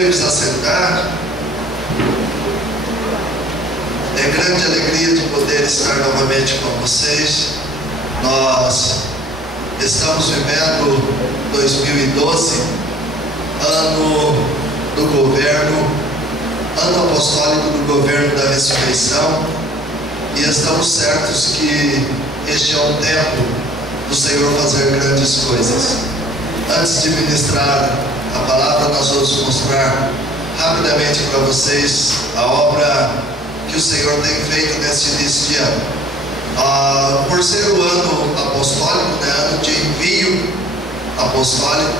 Podemos assentar. É grande alegria de poder estar novamente com vocês. Nós estamos vivendo 2012, ano do governo, ano apostólico do governo da ressurreição, e estamos certos que este é um tempo do Senhor fazer grandes coisas. Antes de ministrar a palavra, nós vamos mostrar rapidamente para vocês a obra que o Senhor tem feito nesse início de ano. Por ser o ano apostólico, ano de envio apostólico,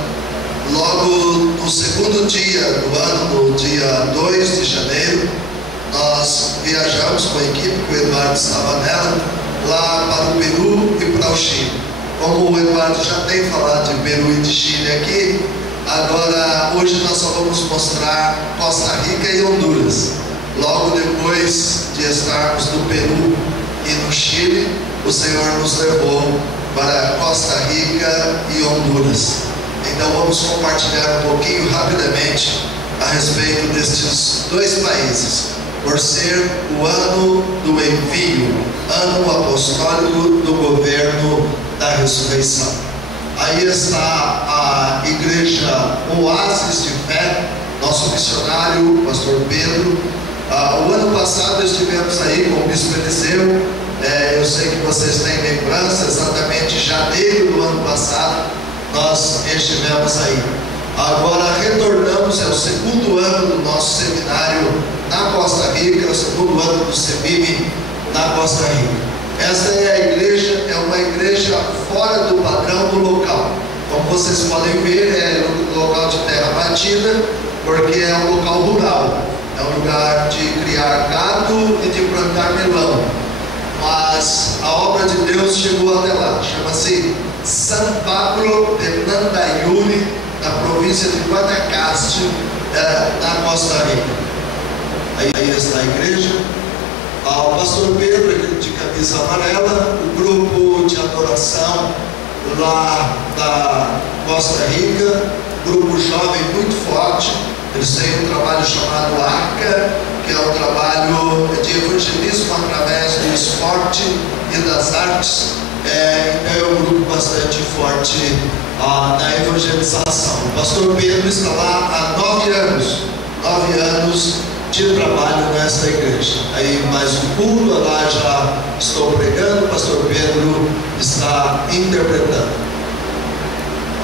logo no segundo dia do ano, no dia 2 de janeiro, nós viajamos com a equipe, que o Eduardo estava nela, lá para o Peru e para o Chile. Como o Eduardo já tem falado de Peru e de Chile aqui, agora hoje nós só vamos mostrar Costa Rica e Honduras. Logo depois de estarmos no Peru e no Chile, o Senhor nos levou para Costa Rica e Honduras. Então vamos compartilhar um pouquinho rapidamente a respeito destes dois países, por ser o ano do envio, ano apostólico do governo da ressurreição. Aí está a igreja Oásis de Fé, nosso missionário, o pastor Pedro. O ano passado estivemos aí com o bispo Eliseu. Eu sei que vocês têm lembrança, exatamente em janeiro do ano passado nós estivemos aí. Agora retornamos, é o segundo ano do nosso seminário na Costa Rica, é o segundo ano do CEBIM na Costa Rica. Esta é a igreja, é uma igreja fora do padrão do local. Como vocês podem ver, é um local de terra batida, porque é um local rural. É um lugar de criar gado e de plantar melão. Mas a obra de Deus chegou até lá. Chama-se San Pablo de Nandayuri, na província de Guanacaste, na Costa Rica. Aí está a igreja. O pastor Pedro, de camisa amarela, o grupo de adoração lá da Costa Rica, grupo jovem muito forte. Eles têm um trabalho chamado ARCA, que é um trabalho de evangelismo através do esporte e das artes. É um grupo bastante forte na evangelização. O pastor Pedro está lá há 9 anos de trabalho nesta igreja. Aí mais um culto, lá já estou pregando, o pastor Pedro está interpretando.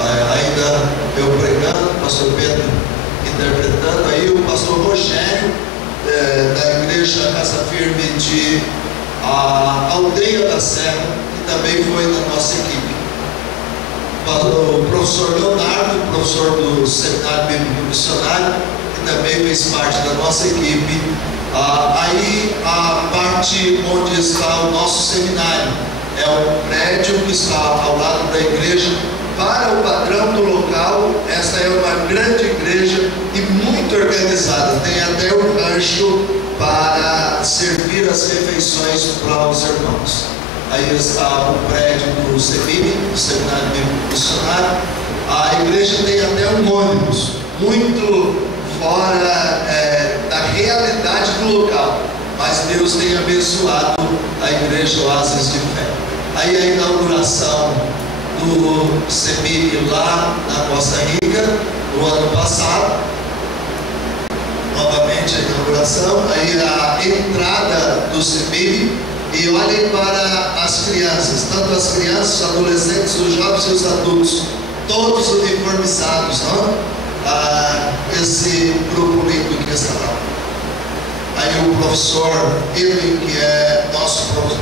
Ainda eu pregando, o pastor Pedro interpretando. Aí o pastor Rogério, da igreja Casa Firme de Aldeia da Serra, que também foi da nossa equipe. O professor Leonardo, professor do Seminário Bíblico Missionário, que também fez parte da nossa equipe. Aí a parte onde está o nosso seminário é um prédio que está ao lado da igreja. Para o padrão do local, essa é uma grande igreja e muito organizada. Tem até um rancho para servir as refeições para os irmãos. Aí está o prédio do CEBIM, do Seminário Bíblico Missionário. A igreja tem até um ônibus, muito fora da realidade do local. Mas Deus tem abençoado a igreja Oásis de Fé. Aí a inauguração do CEBIM lá na Costa Rica, no ano passado, novamente a inauguração, aí a entrada do CEBIM, e olhem para as crianças, tanto as crianças, os adolescentes, os jovens e os adultos, todos uniformizados, não? Esse grupo lindo que está lá. Aí o professor Edwin, que é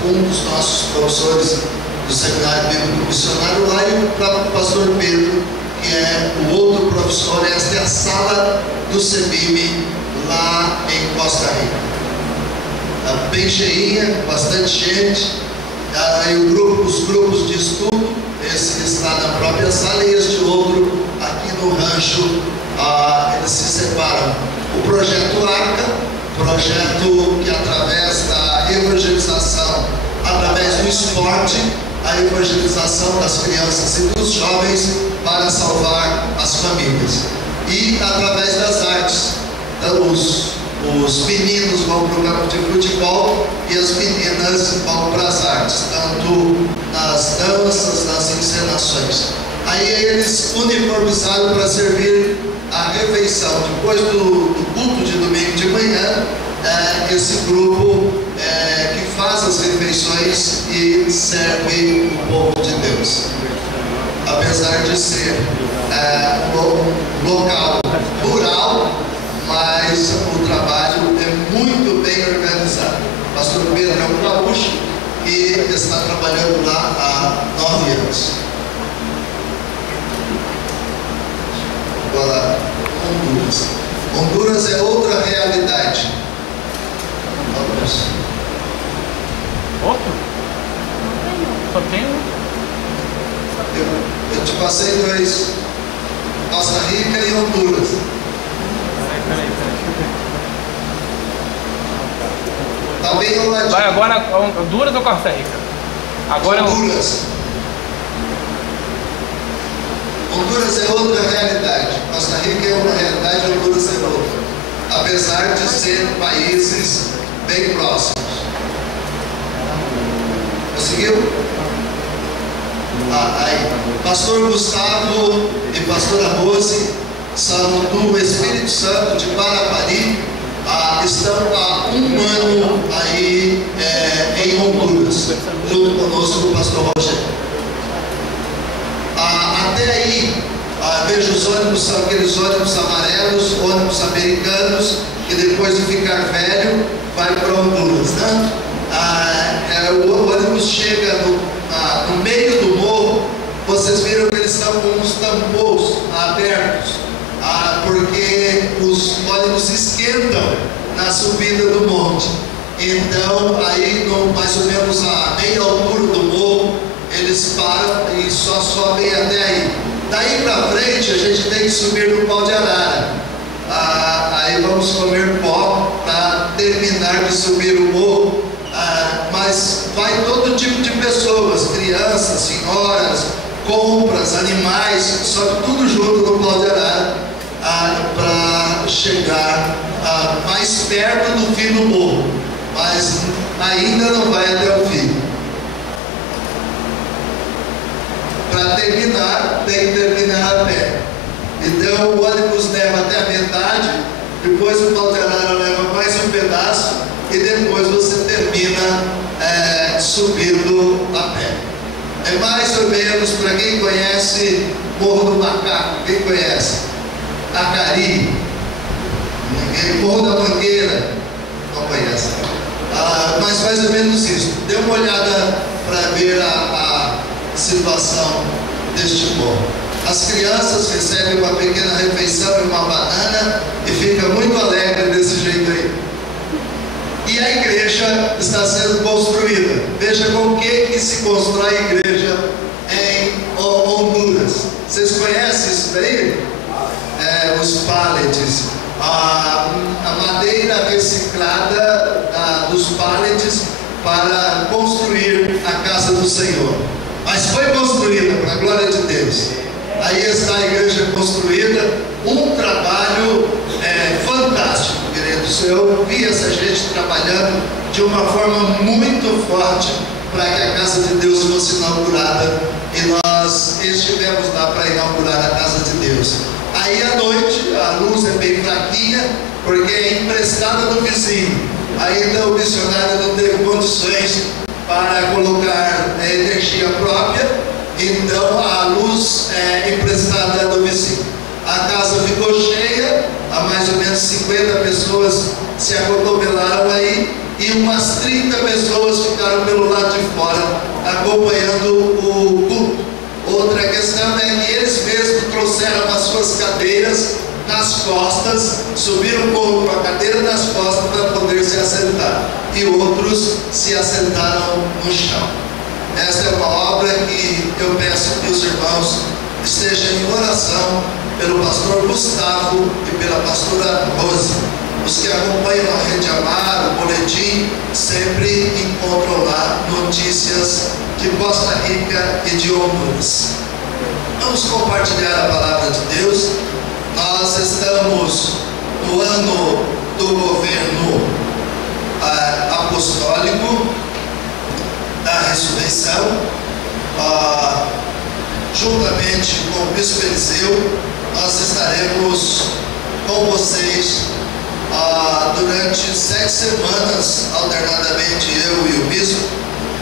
um dos nossos professores do Seminário Bíblico Missionário, lá, e o próprio pastor Pedro, que é o outro professor. Esta é a sala do CEBIM lá em Costa Rica. Bem cheinha, bastante gente. Aí os grupos de estudo, esse está na própria sala e este outro aqui no rancho, eles se separam. O projeto ARCA, projeto que através da evangelização, através do esporte, a evangelização das crianças e dos jovens para salvar as famílias. E através das artes, os meninos vão para o campo de futebol e as meninas vão para as artes, tanto nas danças, nas encenações. Aí eles uniformizaram para servir a refeição. Depois do culto de domingo de manhã, esse grupo que faz as refeições e serve o povo de Deus. Apesar de ser um local rural, mas o trabalho é muito bem organizado. O pastor Pedro é um gaúcho e está trabalhando lá há 9 anos. Agora, Honduras. Honduras é outra realidade. Outro? Só tem um? Eu te passei 2. Costa Rica e Honduras. Peraí. Está bem enroladinho. Vai agora Honduras ou Costa Rica? Agora Honduras. Honduras é outra realidade. Costa Rica é uma realidade, Honduras é outra. Apesar de serem países bem próximos. Conseguiu? Aí. Pastor Gustavo e pastora Rose são do Espírito Santo de Guarapari. Estão há 1 ano aí em Honduras, junto conosco o pastor Rogério. Até aí, vejo os ônibus, são aqueles ônibus amarelos, ônibus americanos, que depois de ficar velho, vai para Honduras, né? O ônibus chega no meio do morro. Vocês viram que eles estão com uns tampões abertos, porque os ônibus esquentam na subida do monte. Então, aí, mais ou menos a meia altura do morro, eles param e só sobem até aí. Daí para frente, a gente tem que subir no pau de arara. Aí vamos comer pó para terminar de subir o morro. Mas vai todo tipo de pessoas, crianças, senhoras, compras, animais, só que tudo junto no pau de arara, para chegar mais perto do fim do morro, mas ainda não vai até o fim. Para terminar, tem que terminar a pé. Então o ônibus leva até a metade, depois o pau de arara leva mais um pedaço e depois você termina subindo a pé. É mais ou menos, para quem conhece Morro do Macaco, quem conhece? Acari, Morro da Mangueira, não conhece. Mas mais ou menos isso. Dê uma olhada para ver a situação deste morro. As crianças recebem uma pequena refeição e uma banana e ficam muito alegres desse jeito aí. E a igreja está sendo construída. Veja com o que se constrói a igreja em Honduras. Vocês conhecem isso daí? Os pallets. A madeira reciclada dos pallets para construir a casa do Senhor. Mas foi construída, para a glória de Deus. Aí está a igreja construída, um trabalho fantástico, queridos. Eu vi essa gente trabalhando de uma forma muito forte para que a casa de Deus fosse inaugurada, e nós estivemos lá para inaugurar a casa de Deus. Aí à noite a luz é bem fraquinha, porque é emprestada do vizinho. Ainda o missionário não teve condições para colocar energia própria, então a luz é emprestada do vizinho. A casa ficou cheia, há mais ou menos 50 pessoas se acotovelaram aí, e umas 30 pessoas ficaram pelo lado de fora, acompanhando o culto. Outra questão é que eles mesmos trouxeram as suas cadeiras nas costas, subiram com a cadeira nas costas para poder se assentar, e outros se assentaram no chão. Esta é uma obra que eu peço que os irmãos estejam em oração pelo pastor Gustavo e pela pastora Rose. Os que acompanham a Rede Amar, o boletim, sempre encontram lá notícias de Costa Rica e de Honduras. Vamos compartilhar a palavra de Deus. Nós estamos no ano ressurreição. Juntamente com o bispo Eliseu, nós estaremos com vocês durante 7 semanas, alternadamente eu e o bispo,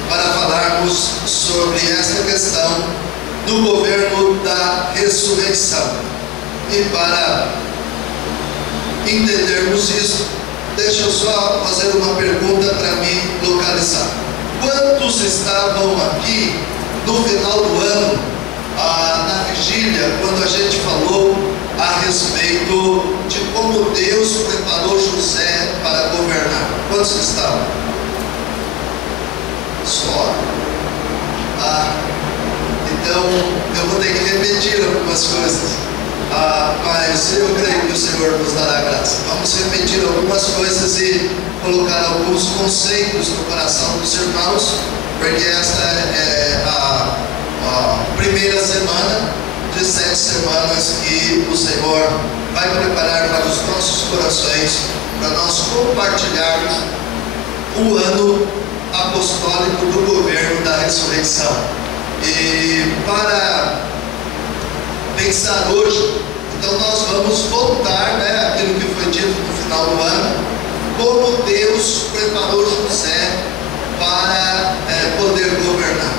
para falarmos sobre esta questão do governo da ressurreição. E para entendermos isso, deixa eu só fazer uma pergunta para me localizar. Quantos estavam aqui no final do ano, na vigília, quando a gente falou a respeito de como Deus preparou José para governar? Quantos estavam? Só. Então eu vou ter que repetir algumas coisas, mas eu creio que o Senhor nos dará graça. Vamos repetir algumas coisas e colocar alguns conceitos no coração dos irmãos, porque esta é a primeira semana de 7 semanas que o Senhor vai preparar para os nossos corações, para nós compartilharmos o ano apostólico do governo da ressurreição. E para pensar hoje, então nós vamos voltar, aquilo que foi dito no final do ano, como Deus preparou José para poder governar.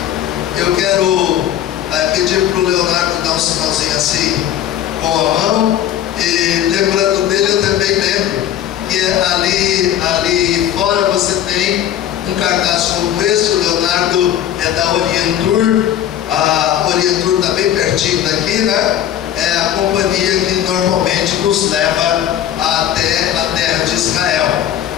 Eu quero pedir para o Leonardo dar um sinalzinho assim com a mão, e lembrando dele, eu também lembro que ali fora você tem um cartaz como esse. O Leonardo é da Orientur. A Orientur está bem pertinho daqui, né? É a companhia que normalmente nos leva até a terra de Israel.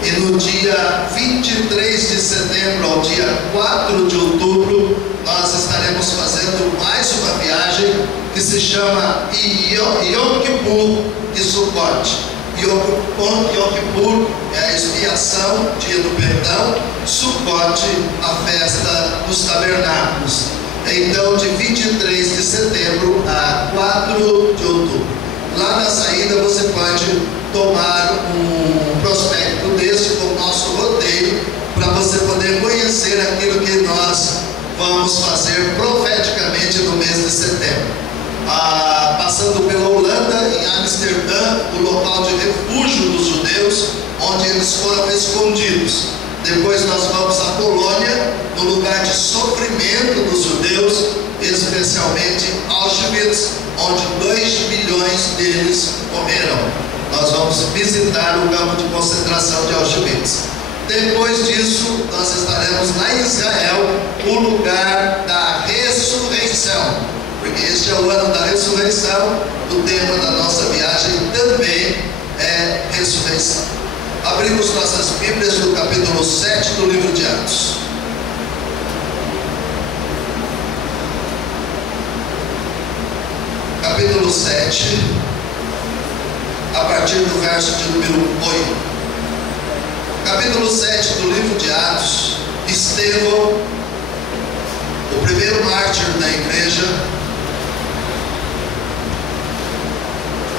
E no dia 23 de setembro ao dia 4 de outubro, nós estaremos fazendo mais uma viagem que se chama Yom Kippur e Sukkot. Yom Kippur é a expiação, dia do perdão. Sukkot, a festa dos tabernáculos. Então, de 23 de setembro a 4 de outubro. Lá na saída você pode tomar um prospecto desse com o nosso roteiro, para você poder conhecer aquilo que nós vamos fazer profeticamente no mês de setembro. Passando pela Holanda, em Amsterdã, o local de refúgio dos judeus, onde eles foram escondidos. Depois nós vamos à Polônia, no lugar de sofrimento dos judeus, especialmente Auschwitz, onde 2 milhões deles morreram. Nós vamos visitar o campo de concentração de Auschwitz. Depois disso, nós estaremos lá em Israel, o lugar da ressurreição, porque este é o ano da ressurreição. O tema da nossa viagem também é ressurreição. Abrimos nossas Bíblias no capítulo 7 do livro de Atos. Capítulo 7, a partir do verso de número 8. Capítulo 7 do livro de Atos. Estevão, o primeiro mártir da igreja,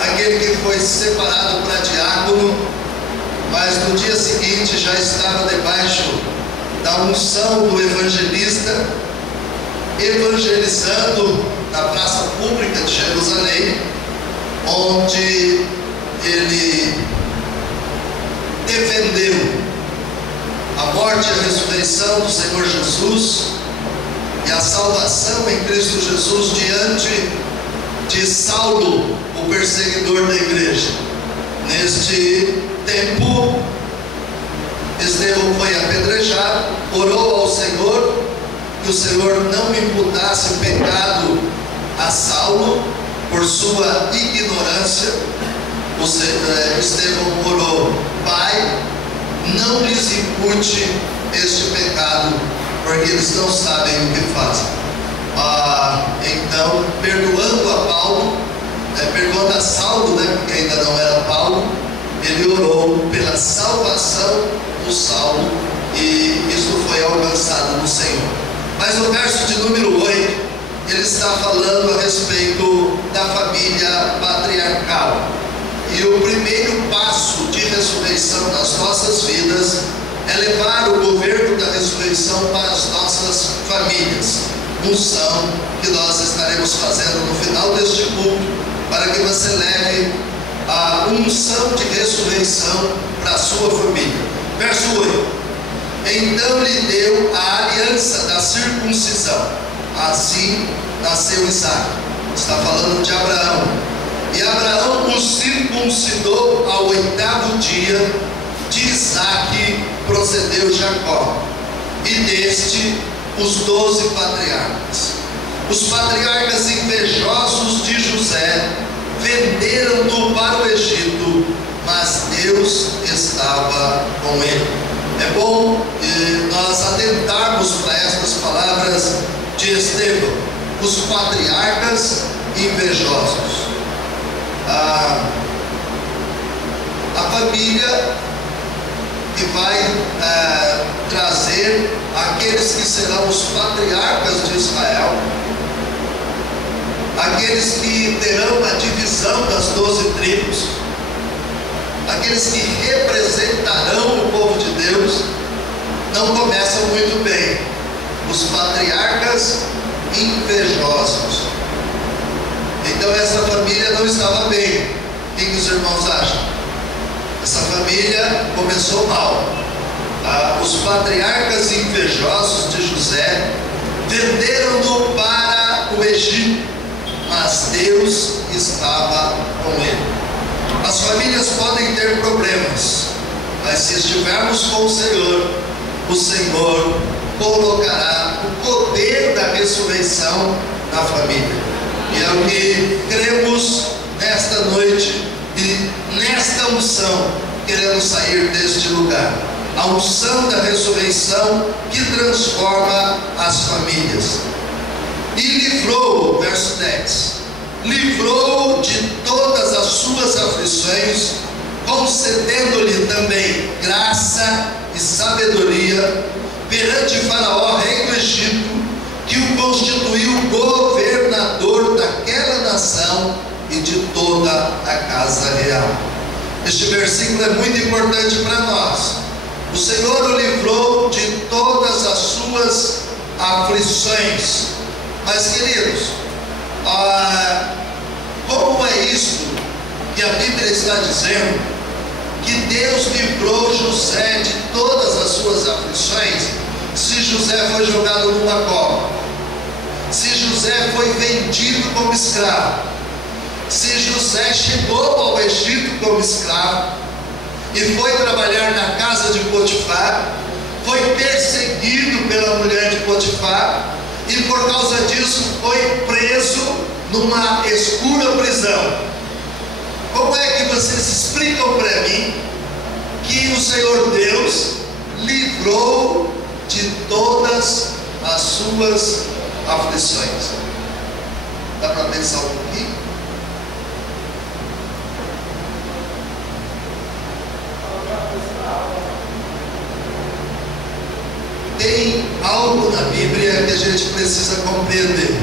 aquele que foi separado para diácono, mas no dia seguinte já estava debaixo da unção do evangelista, evangelizando na praça pública de Jerusalém, onde ele defendeu a morte e a ressurreição do Senhor Jesus e a salvação em Cristo Jesus diante de Saulo, o perseguidor da igreja. Neste tempo, Estevão foi apedrejado, orou ao Senhor que o Senhor não imputasse pecado a Saulo por sua ignorância. Estevão orou: Pai, não lhes impute este pecado, porque eles não sabem o que fazem. Então, perdoando a Paulo, perdoando a Saulo, porque ainda não era Paulo, ele orou pela salvação do Saulo, e isso foi alcançado no Senhor. Mas no verso de número 8, ele está falando a respeito da família patriarcal. E o primeiro passo de ressurreição nas nossas vidas é levar o governo da ressurreição para as nossas famílias. Unção que nós estaremos fazendo no final deste culto, para que você leve a unção de ressurreição para a sua família. Verso 8: então lhe deu a aliança da circuncisão, assim nasceu Isaque. Está falando de Abraão. E Abraão o circuncidou ao 8º dia. De Isaque procedeu Jacó, e deste os 12 patriarcas. Os patriarcas invejosos de José venderam-no para o Egito, mas Deus estava com ele. É bom nós atentarmos para estas palavras de Estevão. Os patriarcas invejosos. A família que vai trazer aqueles que serão os patriarcas de Israel, aqueles que terão a divisão das 12 tribos, aqueles que representarão o povo de Deus, não começam muito bem. Os patriarcas invejosos. Então essa família não estava bem. O que os irmãos acham? Essa família começou mal. Os patriarcas invejosos de José venderam-no para o Egito, mas Deus estava com ele. As famílias podem ter problemas, mas se estivermos com o Senhor colocará o poder da ressurreição na família. E é o que cremos nesta noite, e nesta unção queremos sair deste lugar. A unção da ressurreição que transforma as famílias. E livrou, verso 10, livrou de todas as suas aflições, concedendo-lhe também graça e sabedoria perante Faraó, rei do Egito, que o constituiu governador daquela nação e de toda a casa real. Este versículo é muito importante para nós. O Senhor o livrou de todas as suas aflições. Mas, queridos, como é isto que a Bíblia está dizendo? Que Deus livrou José de todas as suas aflições, se José foi jogado numa cova, se José foi vendido como escravo, se José chegou ao Egito como escravo e foi trabalhar na casa de Potifar, foi perseguido pela mulher de Potifar e por causa disso foi preso numa escura prisão. Como é que vocês explicam para mim que o Senhor Deus livrou de todas as suas aflições? Dá para pensar um pouquinho? Tem algo na Bíblia que a gente precisa compreender.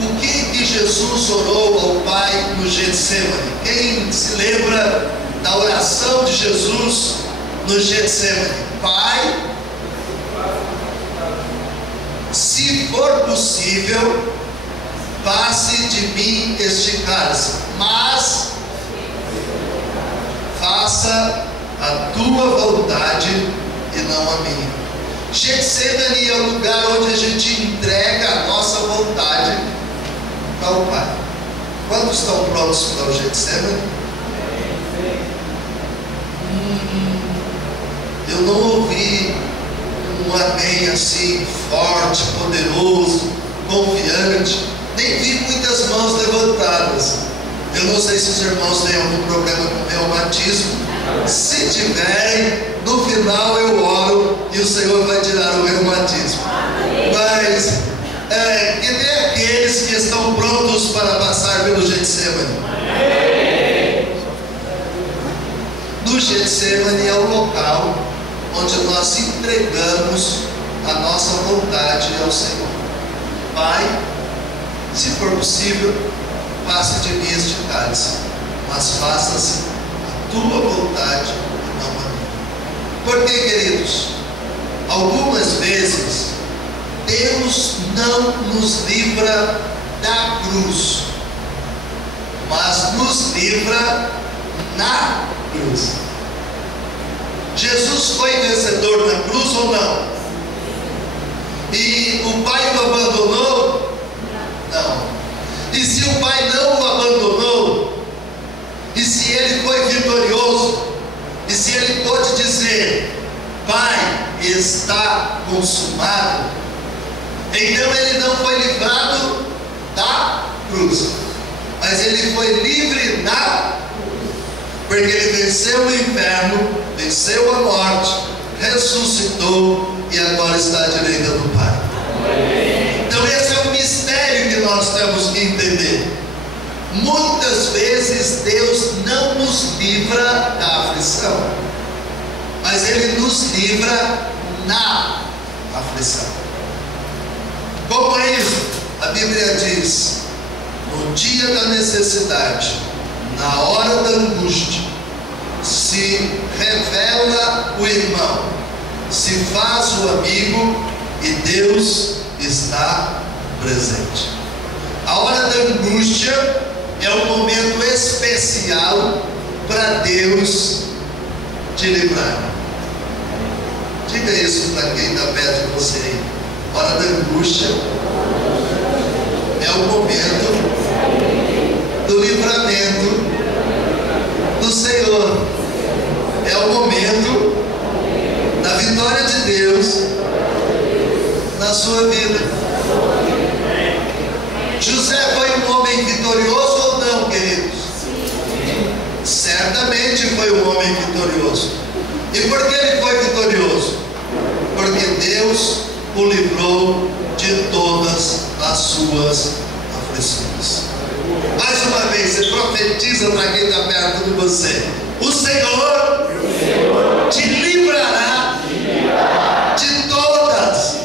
O que Jesus orou ao Pai no Getsemane? Quem se lembra da oração de Jesus no Getsemane? Pai, se for possível, passe de mim este cálice, mas faça a tua vontade e não a minha. Getsemane é o lugar onde a gente entrega a nossa vontade ao Pai. Quantos estão prontos para o Getsemane? Eu não ouvi um amém assim forte, poderoso, confiante, nem vi muitas mãos levantadas. Eu não sei se os irmãos têm algum problema com reumatismo. Se tiverem, no final eu oro e o Senhor vai tirar o reumatismo. Mas que nem aqueles que estão prontos para passar pelo Getsemane. No Getsemane é o local onde nós entregamos a nossa vontade ao Senhor. Pai, se for possível, passe de mim este cálice, mas faça-se a tua vontade e não a minha. Porque, queridos, algumas vezes Deus não nos livra da cruz, mas nos livra na cruz. Jesus foi vencedor na cruz ou não? E o Pai o abandonou? Não. E se o Pai não o abandonou, e se ele foi vitorioso, e se ele pôde dizer: Pai, está consumado, então ele não foi livrado da cruz, mas ele foi livre na cruz, porque ele venceu o inferno, venceu a morte, ressuscitou e agora está à direita do Pai. Então esse é o mistério que nós temos que entender. Muitas vezes Deus não nos livra da aflição, mas Ele nos livra na aflição. Como é isso? A Bíblia diz: no dia da necessidade, na hora da angústia, se revela o irmão, se faz o amigo e Deus está presente. A hora da angústia é um momento especial para Deus te livrar. Diga isso para quem está perto de você aí. A hora da angústia é o momento do livramento do Senhor. É o momento da vitória de Deus na sua vida. José foi um homem vitorioso ou não, queridos? Certamente foi um homem vitorioso. E por que ele foi vitorioso? Porque Deus o livrou de todas as suas aflições. Mais uma vez, você profetiza para quem está perto de você: o Senhor te livrará de todas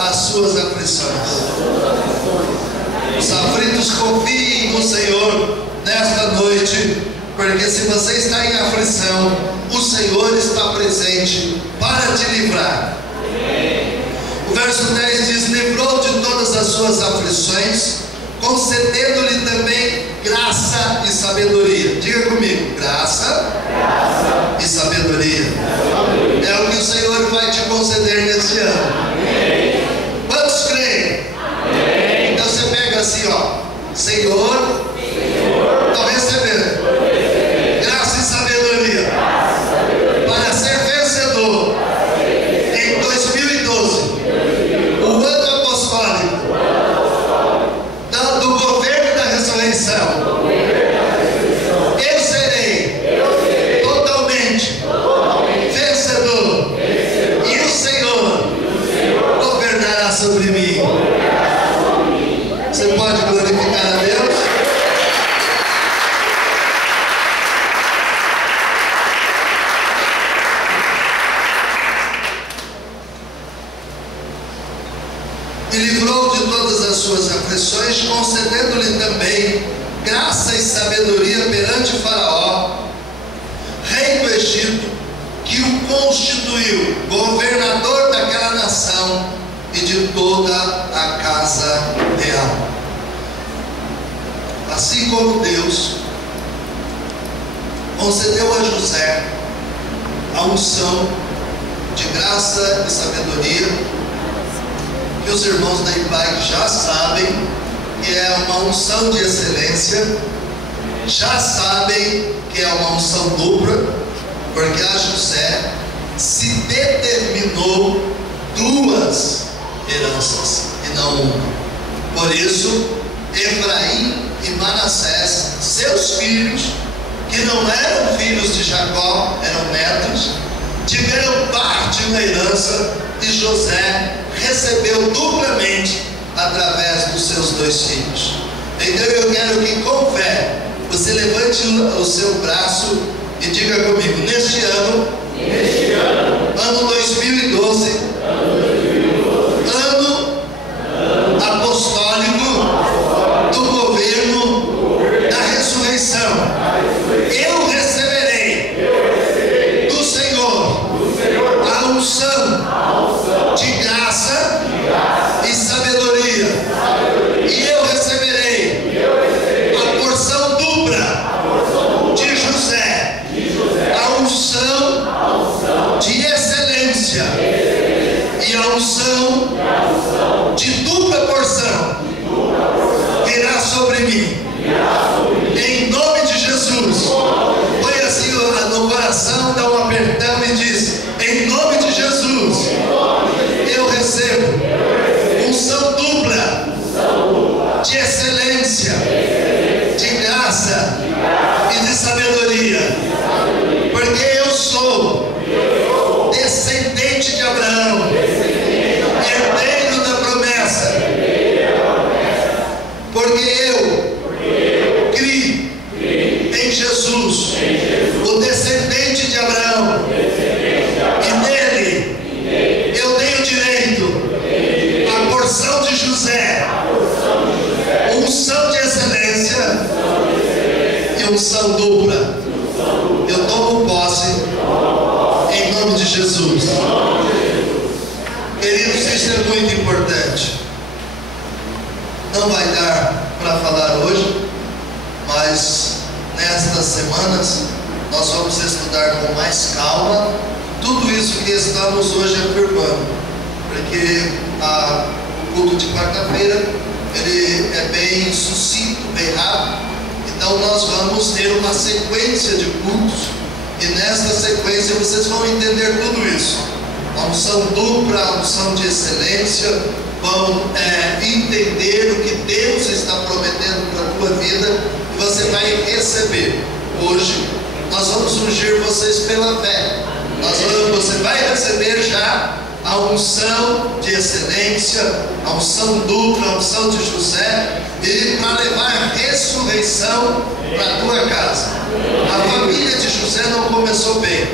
as suas aflições. Os aflitos, confiem no Senhor nesta noite, porque se você está em aflição, o Senhor está presente para te livrar. O verso 10 diz: livrou de todas as suas aflições, concedendo-lhe também graça e sabedoria. Diga comigo: graça e sabedoria. É o que o Senhor vai te conceder neste ano. Quantos creem? Então você pega assim, ó: Senhor, estou recebendo graça e sabedoria para ser vencedor em 2012, o ano apostólico do governo da ressurreição. Eu serei totalmente vencedor, e o Senhor governará sobre mim. Você pode glorificar a Deus? E livrou de todas as suas aflições, concedendo-lhe também graça e sabedoria perante Faraó, rei do Egito, que o constituiu governador daquela nação e de toda a casa real. Assim como Deus concedeu a José a unção de graça e sabedoria, que os irmãos da IPAG já sabem que é uma unção de excelência, já sabem que é uma unção dupla, porque a José se determinou duas heranças e não uma. Por isso, Efraim e Manassés, seus filhos, que não eram filhos de Jacó, eram netos, tiveram parte na herança, e José recebeu duplamente através dos seus dois filhos. Então eu quero que, com fé, você levante o seu braço e diga comigo: neste ano, ano 2012, ano apostólico do governo da ressurreição, eu receberei do Senhor Jesus, o descendente de Abraão, e nele eu tenho direito à porção de José, unção de excelência e unção dupla. Eu tomo posse em nome de Jesus. Queridos, isso é muito importante. Não vai dar para falar hoje, mas nestas semanas nós vamos estudar com mais calma tudo isso que estamos hoje afirmando, porque o culto de quarta-feira ele é bem sucinto, bem rápido. Então nós vamos ter uma sequência de cultos, e nesta sequência vocês vão entender tudo isso. A unção dupla, a unção de excelência, vão entender o que Deus está prometendo para a tua vida, e você vai receber. Hoje nós vamos ungir vocês pela fé. Você vai receber já a unção de excelência, a unção dupla, a unção de José, e para levar ressurreição para a tua casa. A família de José não começou bem.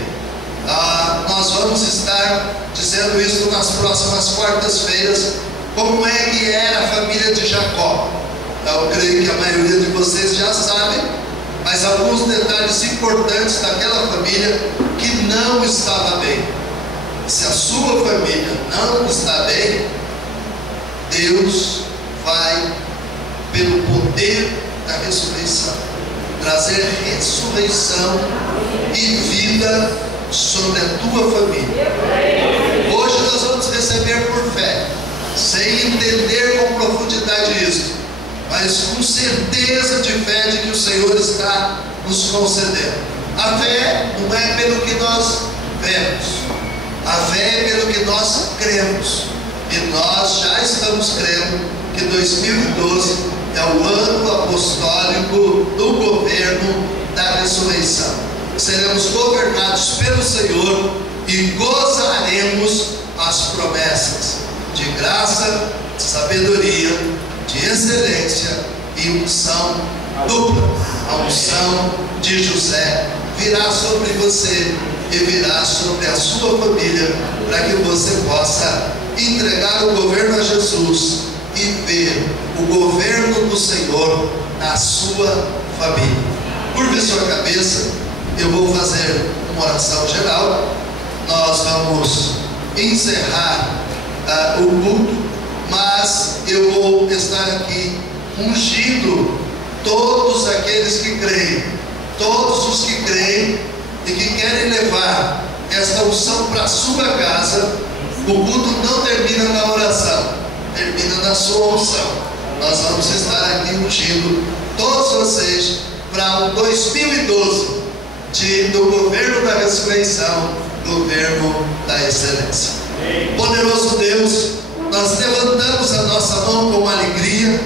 Nós vamos estar dizendo isso nas próximas quartas-feiras, como é que era a família de Jacó. Eu creio que a maioria de vocês já sabem, mas alguns detalhes importantes daquela família que não estava bem. Se a sua família não está bem, Deus vai, pelo poder da ressurreição, trazer ressurreição e vida sobre a tua família. Hoje nós vamos receber por fé, sem entender com profundidade isso, mas com certeza de fé de que o Senhor está nos concedendo. A fé não é pelo que nós vemos, a fé é pelo que nós cremos, e nós já estamos crendo que 2012 é o ano apostólico do governo da ressurreição. Seremos governados pelo Senhor e gozaremos as promessas de graça, de sabedoria, de excelência e unção dupla. A unção de José virá sobre você e virá sobre a sua família, para que você possa entregar o governo a Jesus e ver o governo do Senhor na sua família. Curve sua cabeça, eu vou fazer uma oração geral. Nós vamos encerrar o culto, mas eu vou estar aqui ungindo todos aqueles que creem, todos os que creem e que querem levar esta unção para a sua casa. O culto não termina na oração, termina na sua unção. Nós vamos estar aqui ungindo todos vocês para o 2012 do governo da ressurreição, governo da excelência. Poderoso Deus, nós levantamos a nossa mão com alegria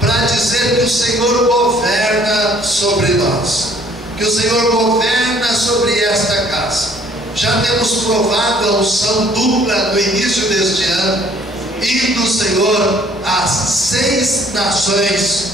para dizer que o Senhor governa sobre nós, que o Senhor governa sobre esta casa. Já temos provado a unção dupla no início deste ano, indo, Senhor, às 6 nações,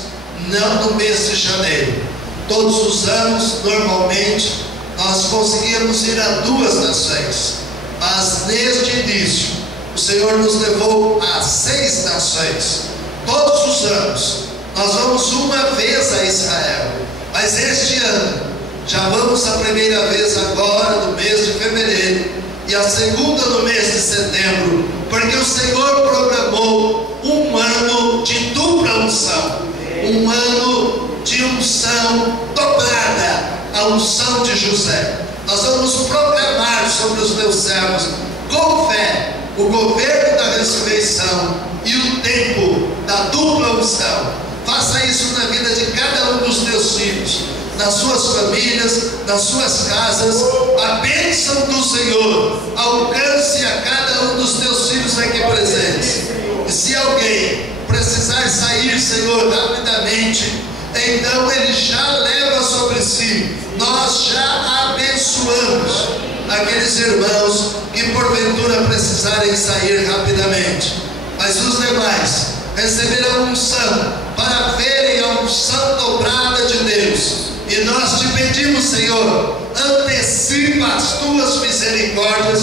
não no mês de janeiro. Todos os anos, normalmente, nós conseguíamos ir a 2 nações, mas neste início, o Senhor nos levou a 6 nações. Todos os anos, nós vamos uma vez a Israel, mas este ano, já vamos a primeira vez agora no mês de fevereiro e a segunda no mês de setembro, porque o Senhor programou um ano de dupla unção, um ano de unção dobrada, a unção de José. Nós vamos proclamar sobre os meus servos, com fé, o governo da ressurreição e o tempo da dupla unção. Faça isso na vida de cada um dos teus filhos, nas suas famílias, nas suas casas. A bênção do Senhor alcance a cada um dos teus filhos aqui presentes. E se alguém precisar sair, Senhor, rapidamente, então ele já leva sobre si. Nós já abençoamos aqueles irmãos que porventura precisarem sair rapidamente, mas os demais receberão unção para verem a unção dobrada de Deus E nós te pedimos, Senhor, antecipa as tuas misericórdias,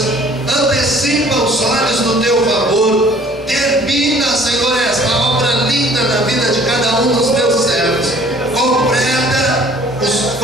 antecipa os olhos do teu favor, termina, Senhor, esta obra linda na vida de cada um dos teus servos, completa os